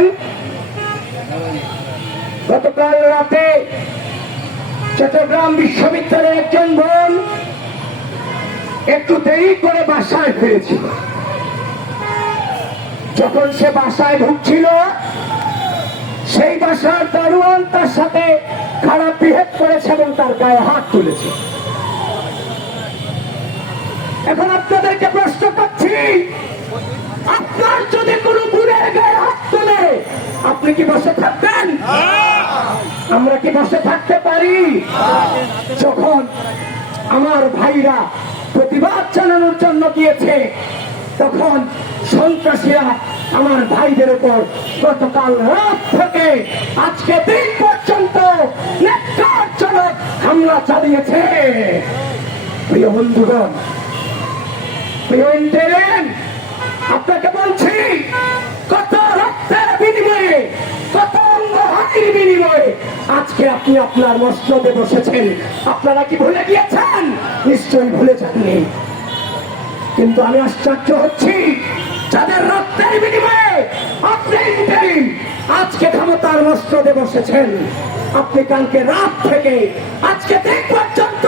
জানেন, গতকাল রাতে চট্টগ্রাম বিশ্ববিদ্যালয়ের একজন বোন একটু দেরি করে বাসায় ফিরেছিল। যখন সে বাসায় ঢুকছিল, সেই বাসার দারোয়ান তার সাথে খারাপ বিহেভ করেছে এবং তার গায়ে হাত তুলেছে। এখন আপনাদেরকে প্রশ্ন করছি, আপনার যদি কোনো বোনের গায়ে হাত তোলে আপনি কি বসে থাকবেন? আমরা কি বসে থাকতে পারি? যখন আমার ভাইরা প্রতিবাদ জানানোর জন্য গিয়েছে, তখন সন্ত্রাসীরা আমার ভাইদের উপর গতকাল রাত থেকে আজকে দিন পর্যন্ত ন্যাক্কারজনক হামলা চালিয়েছে। প্রিয় বন্ধুগণ, প্রিয় ইন্টারেন, আপনাকে বলছি, কত রক্তের বিনিময়ে, কত অঙ্গহানির বিনিময়ে আজকে আপনি আপনার মসনদে বসেছেন। আপনারা কি ভুলে গিয়েছেন? নিশ্চয়ই ভুলে যাননি। কিন্তু আমি আশ্চর্য হচ্ছি, যাদের রক্তের বিনিময়ে আপনি ইন্টারিম আজকে ক্ষমতার মসনদে বসেছেন, আপনি কালকে রাত থেকে আজকে দিন পর্যন্ত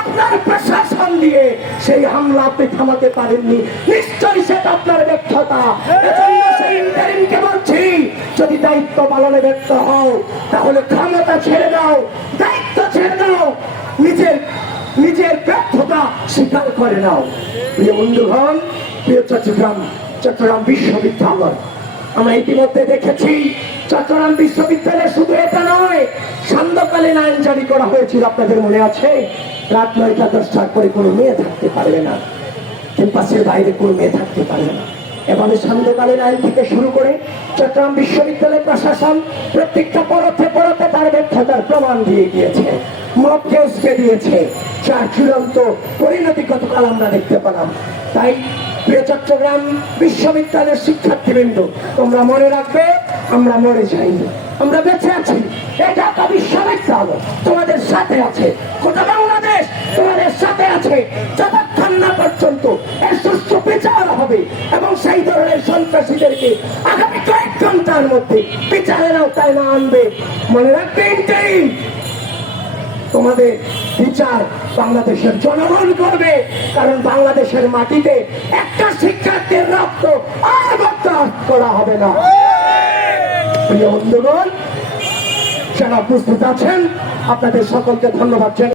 আপনার প্রশাসন দিয়ে সেই হামলা আপনি থামাতে পারেননি। নিশ্চয়ই সেটা আপনার ব্যর্থতা। এজন্য সেই ইন্টারিমকে বলছি, যদি দায়িত্ব পালনে ব্যর্থ হও তাহলে ক্ষমতা ছেড়ে দাও, দায়িত্ব ছেড়ে দাও, নিজের ব্যর্থতা স্বীকার করে নাও। প্রিয় বন্ধুগণ, প্রিয় চট্টগ্রাম বিশ্ববিদ্যালয়, আমরা ইতিমধ্যে দেখেছি চট্টগ্রাম বিশ্ববিদ্যালয়ে শুধু এটা নয়, সান্ধ্যকালীন আইন জারি করা হয়েছিল। আপনাদের মনে আছে? রাত 9টা 10টার পরে কোনো মেয়ে থাকতে পারবে না, ক্যাম্পাসের বাইরে কোনো মেয়ে থাকতে পারবে না। এভাবে সান্ধ্যকালীন আইন থেকে শুরু করে চট্টগ্রাম বিশ্ববিদ্যালয় প্রশাসন প্রত্যেকটা পরতে পরতে তার ব্যর্থতার প্রমাণ দিয়ে গিয়েছে, মব কেসকে দিয়েছে, যার চূড়ান্ত পরিণতি গতকাল আমরা দেখতে পেলাম। তাই প্রিয় চট্টগ্রাম বিশ্ববিদ্যালয়ের শিক্ষার্থীবৃন্দ, তোমরা মনে রাখবে, আমরা মরে যাইনি, আমরা বেঁচে আছি। এই ঢাকা বিশ্ববিদ্যালয় তোমাদের সাথে আছে, গোটা বাংলাদেশ তোমাদের সাথে আছে, যতক্ষণ না পর্যন্ত এর সুষ্ঠু বিচার হবে এবং সেই ধরনের সন্ত্রাসীদেরকে আগামী কয়েক ঘন্টার মধ্যে বিচারের আওতায় না আনবে, মনে রাখবে ইন্টারিম তোমাদের বিচার বাংলাদেশের জনগণ করবে। কারণ বাংলাদেশের মাটিতে একটা শিক্ষার্থীর রক্ত আর বরদাস্ত করা হবে না। প্রিয় বন্ধুগণ, যারা উপস্থিত আছেন, আপনাদের সকলকে ধন্যবাদ।